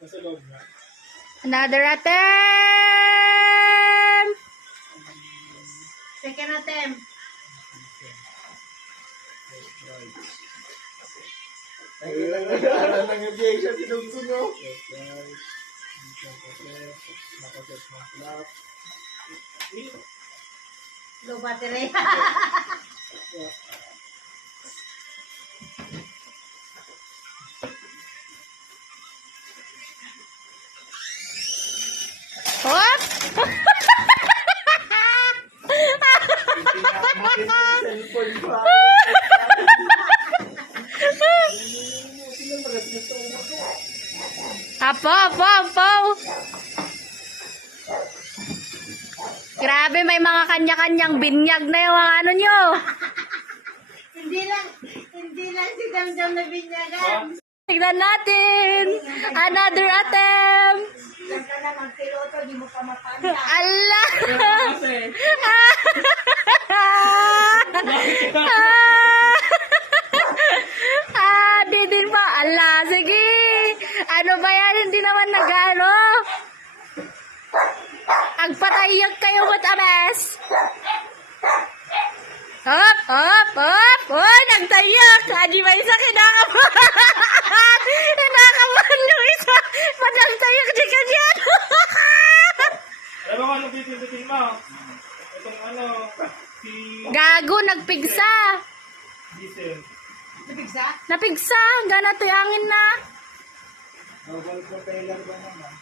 Nasa loob na. Another attempt! Second attempt. Nang-aviation, sinugtun nyo. Low battery. Hop! Apo, apo, apo! Grabe, may mga kanya-kanyang binyag na yung mga ano nyo. Hindi lang si Damdam na binyagan. Tignan natin. Another attempt. Diyan ka na magpiloto, di mo pa mapanda. Allah! Di din pa. Allah, sige. Ano ba yan? Hindi naman nag-ano. Agpatayag kayo mo tamas. Hop, hop, hop. Oh, nagtayak. Adi ba isa kinakabahan? Kinakabahan yung isa. Nagtayak di ka dyan. Alam mo kung anong pipindutin mo? Itong ano, si Gago, nagpigsa. diesel. Nabigsa? Napigsa. Gana tuyangin na. Balik propeller ba naman?